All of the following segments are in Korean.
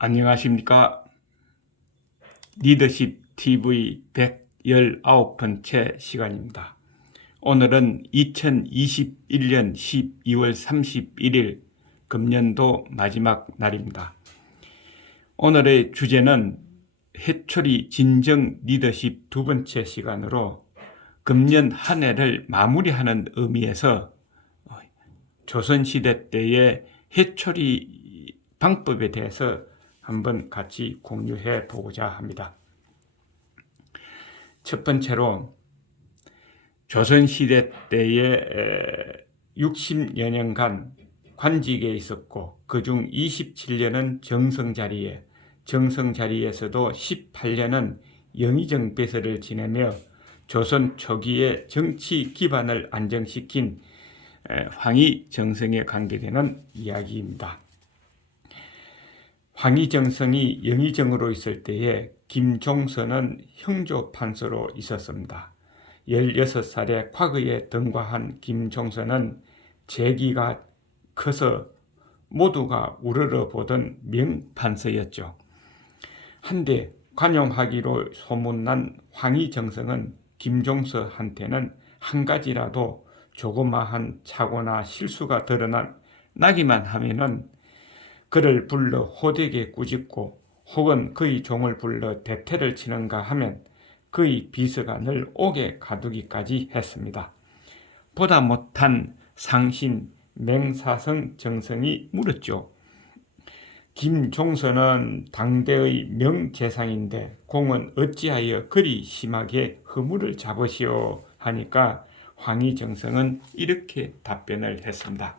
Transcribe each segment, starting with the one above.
안녕하십니까. 리더십 TV 119번째 시간입니다. 오늘은 2021년 12월 31일 금년도 마지막 날입니다. 오늘의 주제는 해초리 진정 리더십 두 번째 시간으로 금년 한 해를 마무리하는 의미에서 조선시대 때의 해초리 방법에 대해서 한번 같이 공유해 보고자 합니다. 첫 번째로 조선시대 때에 60여 년간 관직에 있었고 그중 27년은 정성자리에서도 18년은 영의정 배서를 지내며 조선 초기의 정치 기반을 안정시킨 황희정성에 관계되는 이야기입니다. 황희정성이 영의정으로 있을 때에 김종서는 형조판서로 있었습니다. 16살에 과거에 등과한 김종서는 재기가 커서 모두가 우러러보던 명판서였죠. 한데 관용하기로 소문난 황희정성은 김종서한테는 한 가지라도 조그마한 착오나 실수가 드러나기만 하면은 그를 불러 호되게 꾸짖고 혹은 그의 종을 불러 대퇴를 치는가 하면 그의 비서가 늘 옥에 가두기까지 했습니다. 보다 못한 상신 맹사성 정성이 물었죠. 김종서는 당대의 명재상인데 공은 어찌하여 그리 심하게 허물을 잡으시오 하니까 황희정성은 이렇게 답변을 했습니다.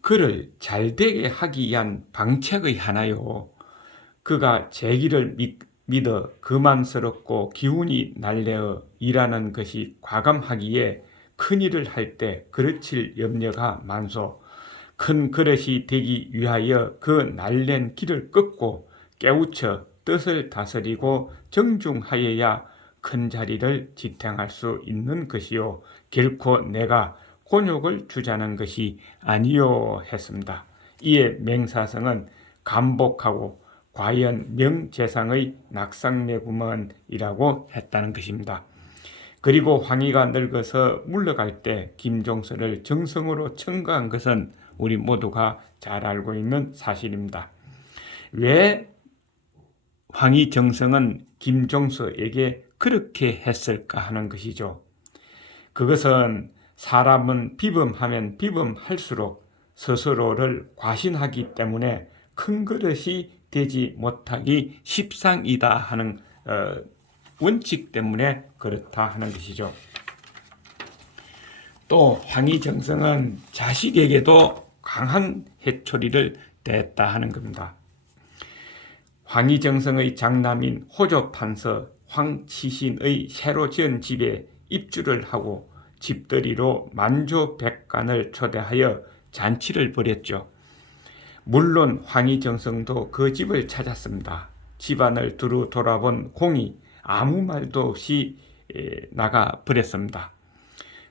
그를 잘되게 하기 위한 방책의 하나요. 그가 재기를 믿어 그만스럽고 기운이 날래어 일하는 것이 과감하기에 큰일을 할 때 그르칠 염려가 많소. 큰 그릇이 되기 위하여 그 날랜 길을 꺾고 깨우쳐 뜻을 다스리고 정중하여야 큰 자리를 지탱할 수 있는 것이요. 결코 내가 곤욕을 주자는 것이 아니요 했습니다. 이에 맹사성은 감복하고 과연 명재상의 낙상매구먼이라고 했다는 것입니다. 그리고 황희가 늙어서 물러갈 때 김종서를 정성으로 청구한 것은 우리 모두가 잘 알고 있는 사실입니다. 왜 황희정성은 김종서에게 그렇게 했을까 하는 것이죠. 그것은 사람은 비범하면 비범할수록 스스로를 과신하기 때문에 큰 그릇이 되지 못하기 십상이다 하는 원칙 때문에 그렇다 하는 것이죠. 또 황희정성은 자식에게도 강한 해초리를 댔다 하는 겁니다. 황희정성의 장남인 호조판서 황치신의 새로 지은 집에 입주를 하고 집들이로 만조백관을 초대하여 잔치를 벌였죠. 물론 황희정성도 그 집을 찾았습니다. 집안을 두루 돌아본 공이 아무 말도 없이 나가 버렸습니다.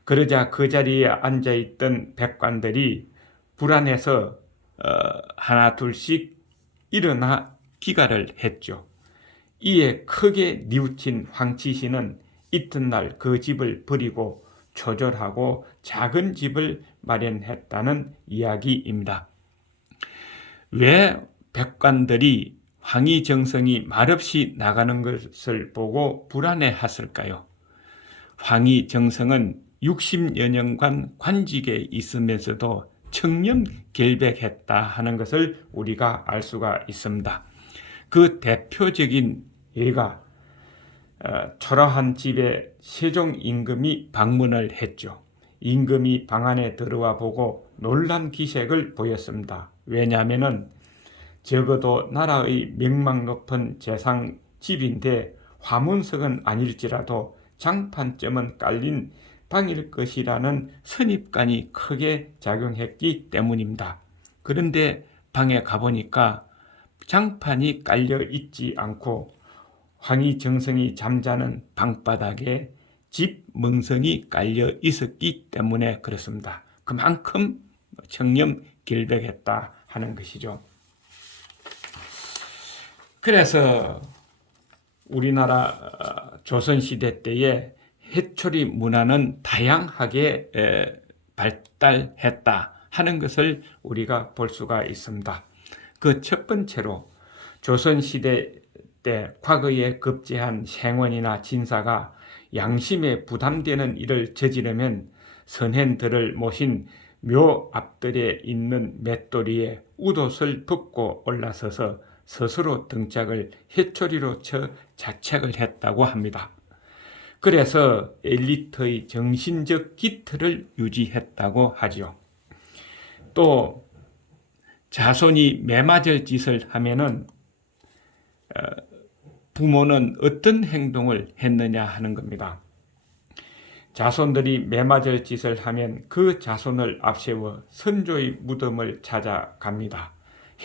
그러자 그 자리에 앉아있던 백관들이 불안해서 하나 둘씩 일어나 기가를 했죠. 이에 크게 뉘우친 황치신은 이튿날 그 집을 버리고 초절하고 작은 집을 마련했다는 이야기입니다. 왜 백관들이 황희정성이 말없이 나가는 것을 보고 불안해했을까요? 황희정성은 60여 년간 관직에 있으면서도 청렴결백했다 하는 것을 우리가 알 수가 있습니다. 그 대표적인 예가 초라한 집에 세종 임금이 방문을 했죠. 임금이 방 안에 들어와 보고 놀란 기색을 보였습니다. 왜냐하면 적어도 나라의 명망 높은 재상 집인데 화문석은 아닐지라도 장판점은 깔린 방일 것이라는 선입관이 크게 작용했기 때문입니다. 그런데 방에 가보니까 장판이 깔려 있지 않고 황희정성이 잠자는 방바닥에 집 멍성이 깔려 있었기 때문에 그렇습니다. 그만큼 청렴 결백했다 하는 것이죠. 그래서 우리나라 조선시대 때에 해초리 문화는 다양하게 발달했다 하는 것을 우리가 볼 수가 있습니다. 그 첫 번째로 조선시대 때 과거에 급제한 생원이나 진사가 양심에 부담되는 일을 저지르면 선현들을 모신 묘 앞들에 있는 맷돌이에 웃옷을 벗고 올라서서 스스로 등짝을 해초리로 쳐 자책을 했다고 합니다. 그래서 엘리트의 정신적 기틀을 유지했다고 하죠. 또 자손이 매맞을 짓을 하면은 부모는 어떤 행동을 했느냐 하는 겁니다. 자손들이 매맞을 짓을 하면 그 자손을 앞세워 선조의 무덤을 찾아갑니다.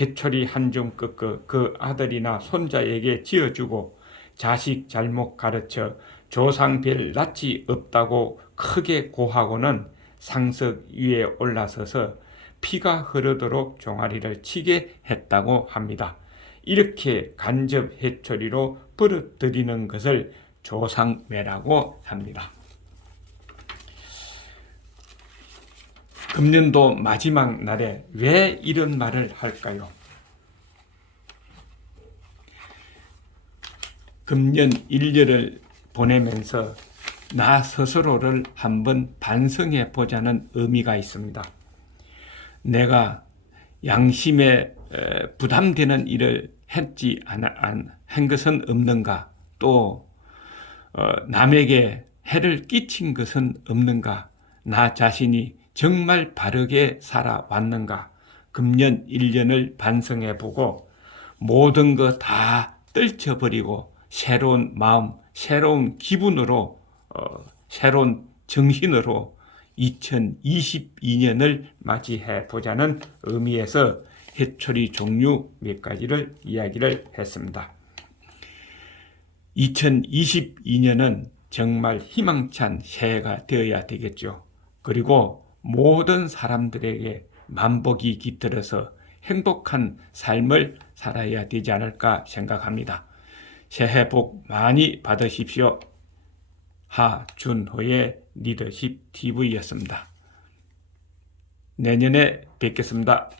해초리 한 줌 꺾어 그 아들이나 손자에게 지어주고 자식 잘못 가르쳐 조상 별 낯이 없다고 크게 고하고는 상석 위에 올라서서 피가 흐르도록 종아리를 치게 했다고 합니다. 이렇게 간접 해초리로 벌어들이는 것을 조상매라고 합니다. 금년도 마지막 날에 왜 이런 말을 할까요? 금년 1년을 보내면서 나 스스로를 한번 반성해 보자는 의미가 있습니다. 내가 양심에 부담되는 일을 했지 한 것은 없는가? 또 남에게 해를 끼친 것은 없는가? 나 자신이 정말 바르게 살아왔는가? 금년 1년을 반성해보고 모든 거 다 떨쳐버리고 새로운 마음, 새로운 기분으로 새로운 정신으로 2022년을 맞이해 보자는 의미에서 해초리 종류 몇 가지를 이야기를 했습니다. 2022년은 정말 희망찬 새해가 되어야 되겠죠. 그리고 모든 사람들에게 만복이 깃들어서 행복한 삶을 살아야 되지 않을까 생각합니다. 새해 복 많이 받으십시오. 하준호의 리더십 TV였습니다. 내년에 뵙겠습니다.